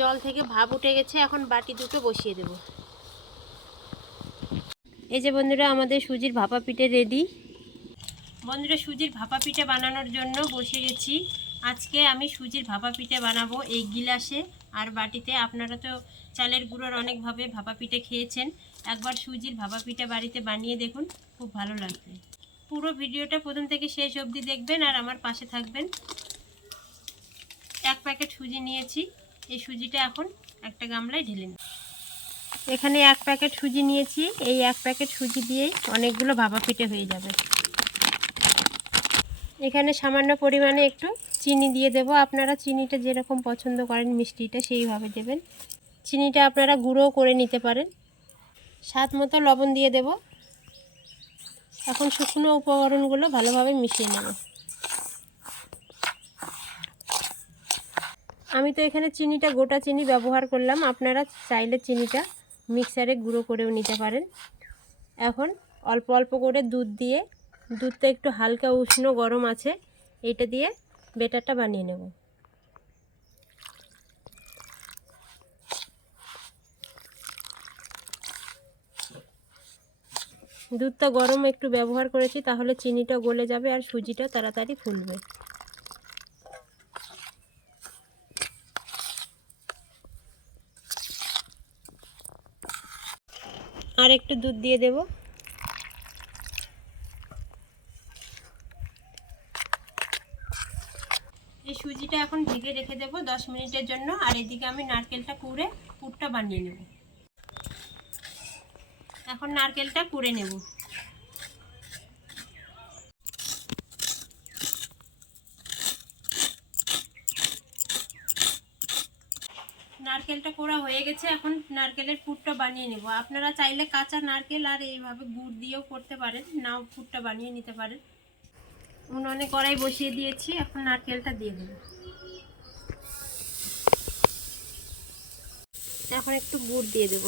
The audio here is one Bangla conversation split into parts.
জল থেকে ভাপ উঠে গেছে, এখন বাটি দুটো বসিয়ে দেব। এই যে বন্ধুরা, আমাদের সুজির ভাপা পিঠে রেডি। বন্ধুরা, সুজির ভাপা পিঠে বানানোর জন্য বসে গেছি। আজকে আমি সুজির ভাপা পিঠে বানাবো এই গিলাসে। আর বাটিতে আপনারা তো চালের গুঁড়োর অনেকভাবে ভাপা পিঠে খেয়েছেন। একবার সুজির ভাপা পিঠে বাড়িতে বানিয়ে দেখুন, খুব ভালো লাগবে। পুরো ভিডিওটা প্রথম থেকে শেষ অবধি দেখবেন আর আমার পাশে থাকবেন। এক প্যাকেট সুজি নিয়েছি। এই সুজিটা এখন একটা গামলায় ঢেলে নিই। এখানে এক প্যাকেট সুজি নিয়েছি। এই এক প্যাকেট সুজি দিয়েই অনেকগুলো ভাপা পিঠে হয়ে যাবে। এখানে সামান্য পরিমাণে একটু চিনি দিয়ে দেব। আপনারা চিনিটা যেরকম পছন্দ করেন, মিষ্টিটা সেইভাবে দেবেন। চিনিটা আপনারা গুঁড়োও করে নিতে পারেন। স্বাদ মতো লবণ দিয়ে দেব। এখন শুকনো উপকরণগুলো ভালোভাবে মিশিয়ে নেব। আমি তো এখানে চিনিটা, গোটা চিনি ব্যবহার করলাম। আপনারা চাইলে চিনিটা মিক্সারে গুঁড়ো করেও নিতে পারেন। এখন অল্প অল্প করে দুধ দিয়ে, দুধটা একটু হালকা উষ্ণ গরম আছে, এটা দিয়ে বেটারটা বানিয়ে নেব। দুধটা গরম একটু ব্যবহার করেছি, তাহলে চিনিটা গলে যাবে আর সুজিটা তাড়াতাড়ি ফুলবে। একটু দুধ দিয়ে দেব। এই সুজিটা এখন ঢেকে রেখে দেবো দশ মিনিটের জন্য। আর এদিকে আমি নারকেলটা কুড়ে পুরটা বানিয়ে নেব। এখন নারকেলটা কুড়ে নেব। নারকেলটা কোড়া হয়ে গেছে, এখন নারকেলের পুরটা বানিয়ে নেব। আপনারা চাইলে কাঁচা নারকেল আর এইভাবে গুড় দিয়েও করতে পারেন, নাও পুরটা বানিয়ে নিতে পারেন। উনুনে কড়াই বসিয়ে দিয়েছি, এখন নারকেলটা দিয়ে দেব। এখন একটু গুড় দিয়ে দেব।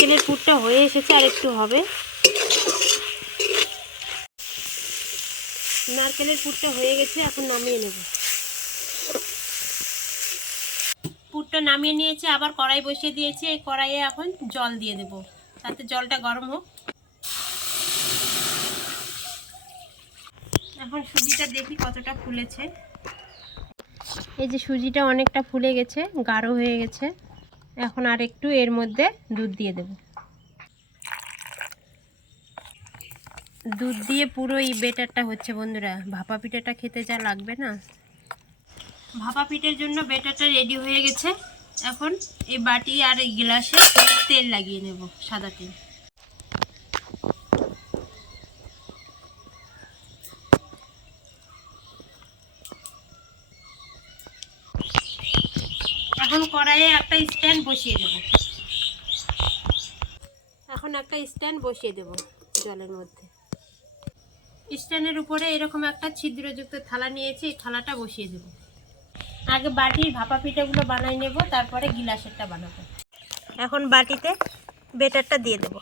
নারকেলের পুরটা হয়ে এসেছে, আর একটু হবে। নারকেলের পুরটা হয়ে গেছে, এখন নামিয়ে নেব। পুরটা নামিয়ে নিয়েছি, আবার কড়াই বসিয়ে দিয়েছি। এই কড়াইয়ে এখন জল দিয়ে দেব, তাতে জলটা গরম হোক। এখন সুজিটা দেখি কতটা ফুলেছে। এই যে সুজিটা অনেকটা ফুলে গেছে, গাঢ় হয়ে গেছে। এখন আর একটু এর মধ্যে দুধ দিয়ে দেব। দুধ দিয়ে পুরো এই বেটারটা হচ্ছে বন্ধুরা, ভাপা পিঠাটা খেতে যা লাগবে না। ভাপা পিঠের জন্য বেটারটা রেডি হয়ে গেছে। এখন এই বাটি আর এই গ্লাসে তেল লাগিয়ে নেব, সাদা তেল। এখন কড়াইয়ে একটা স্ট্যান্ড বসিয়ে দেব। এখন একটা স্ট্যান্ড বসিয়ে দেব জলের মধ্যে। স্ট্যান্ডের উপরে এরকম একটা ছিদ্রযুক্ত থালা নিয়েছি এই থালাটা বসিয়ে দেব। আগে বাটির ভাপা পিঠাগুলো বানাই নেব তারপরে গিলাসেরটা বানাবো। এখন বাটিতে বেটারটা দিয়ে দেব।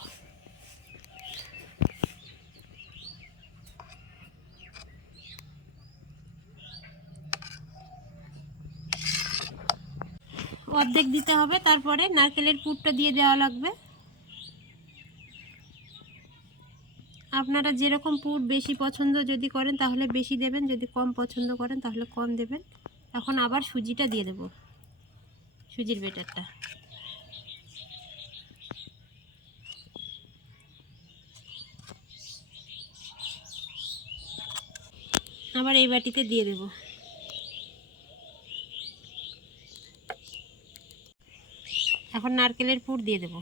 অর্ধেক দিতে হবে, তারপরে নারকেলের পুরটা দিয়ে দেওয়া লাগবে। আপনারা যেরকম পুর বেশি পছন্দ যদি করেন, তাহলে বেশি দেবেন, যদি কম পছন্দ করেন, তাহলে কম দেবেন। এখন আবার সুজিটা দিয়ে দেব, সুজির বেটারটা। আবার এই বাটিতে দিয়ে দেব। এখন নারকেলের পুর দিয়ে দেব।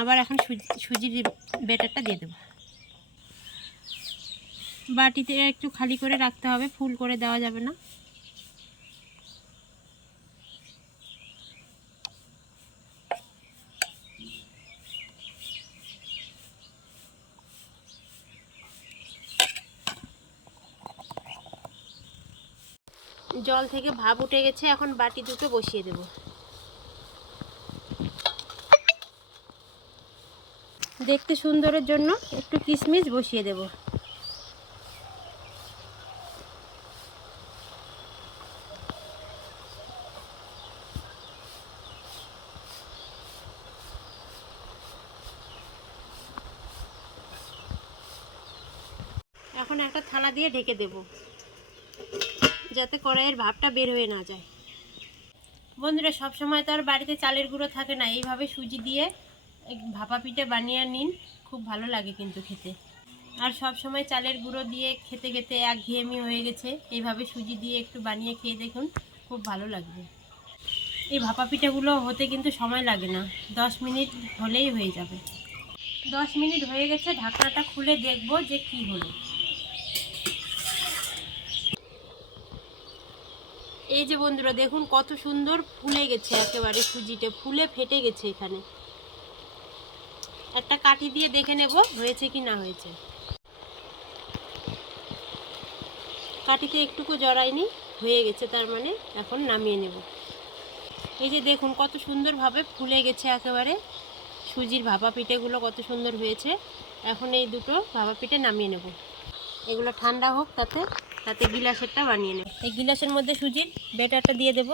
আবার এখন সুজি সুজির বেটারটা দিয়ে দেবো। বাটিতে একটু খালি করে রাখতে হবে, ফুল করে দেওয়া যাবে না। জল থেকে ভাব উঠে গেছে, এখন বাটি দুটো বসিয়ে দেব। দেখতে সুন্দরের জন্য একটু কিশমিশ বসিয়ে দেব। এখন একটা থালা দিয়ে ঢেকে দেব। যাতে কড়াইয়ের ভাবটা বের হয়ে না যায়। বন্ধুরা সব সময় তো আর বাড়িতে চালের গুঁড়ো থাকে না। এইভাবে সুজি দিয়ে ভাপা পিঠে বানিয়ে নিন, খুব ভালো লাগে কিন্তু খেতে। আর সব সময় চালের গুঁড়ো দিয়ে খেতে খেতে এক ঘেয়েমি হয়ে গেছে। এইভাবে সুজি দিয়ে একটু বানিয়ে খেয়ে দেখুন, খুব ভালো লাগবে। এই ভাপা পিঠেগুলো হতে কিন্তু সময় লাগে না। দশ মিনিট হলেই হয়ে যাবে। দশ মিনিট হয়ে গেছে, ঢাকনাটা খুলে দেখব যে কি হলো। এই যে বন্ধুরা, দেখুন কত সুন্দর ফুলে গেছে একেবারে সুজিটা, ফুলে ফেটে গেছে এখানে। একটা কাঠি দিয়ে দেখে নেব হয়েছে কি না হয়েছে। কাঠিতে একটুকু জড়ায়নি, হয়ে গেছে তার মানে এখন নামিয়ে নেব। এই যে দেখুন কত সুন্দরভাবে ফুলে গেছে একেবারে, সুজির ভাপা পিঠেগুলো কত সুন্দর হয়েছে। এখন এই দুটো ভাপা পিঠে নামিয়ে নেব। এগুলো ঠান্ডা হোক তাতে। তাতে গিলাসেরটা বানিয়ে নেব। এই গিলাসের মধ্যে সুজির বেটারটা দিয়ে দেব।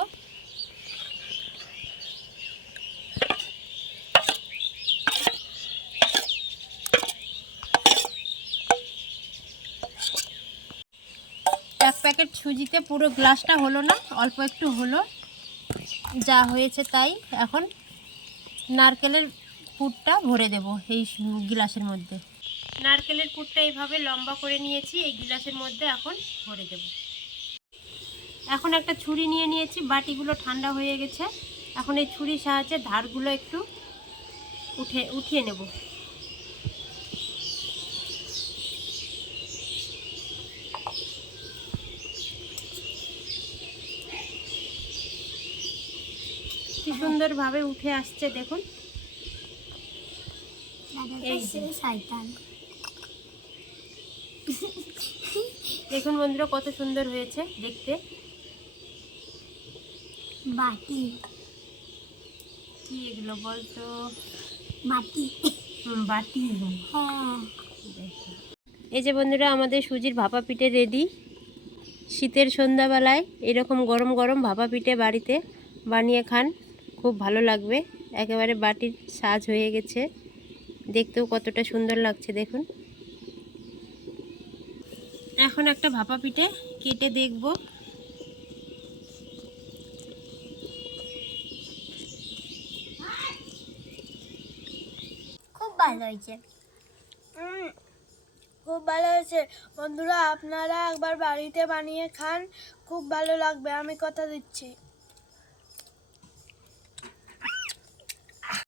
এক প্যাকেট সুজিতে পুরো গ্লাসটা হলো না, অল্প একটু হলো। যা হয়েছে তাই এখন নারকেলের পুরটা ভরে দেব এই গ্লাসের মধ্যে। নারকেলের পুরটা এইভাবে লম্বা করে নিয়েছি এই গিলাসের মধ্যে এখন ভরে দেব। এখন একটা ছুরি নিয়ে নিয়েছি বাটিগুলো ঠান্ডা হয়ে গেছে। এখন এই ছুরির সাহায্যে ধারগুলো একটু উঠে উঠিয়ে নেব। কি সুন্দরভাবে উঠে আসছে দেখুন। এই যে। দেখুন বন্ধুরা কত সুন্দর হয়েছে দেখতে। বাটি। কি এগুলো বলতো? বাটি। বাটি। হ্যাঁ। এই যে বন্ধুরা আমাদের সুজির ভাপা পিঠে রেডি। শীতের সন্ধ্যাবেলায় এরকম গরম গরম ভাপা পিঠে বাড়িতে বানিয়ে খান খুব ভালো লাগবে। একেবারে বাটির সাজ হয়ে গেছে। দেখতেও কতটা সুন্দর লাগছে দেখুন। এখন একটা ভাপা পিঠে কেটে দেখব। খুব ভালো হয়েছে। খুব ভালো হয়েছে। বন্ধুরা আপনারা একবার বাড়িতে বানিয়ে খান। খুব ভালো লাগবে আমি কথা দিচ্ছি।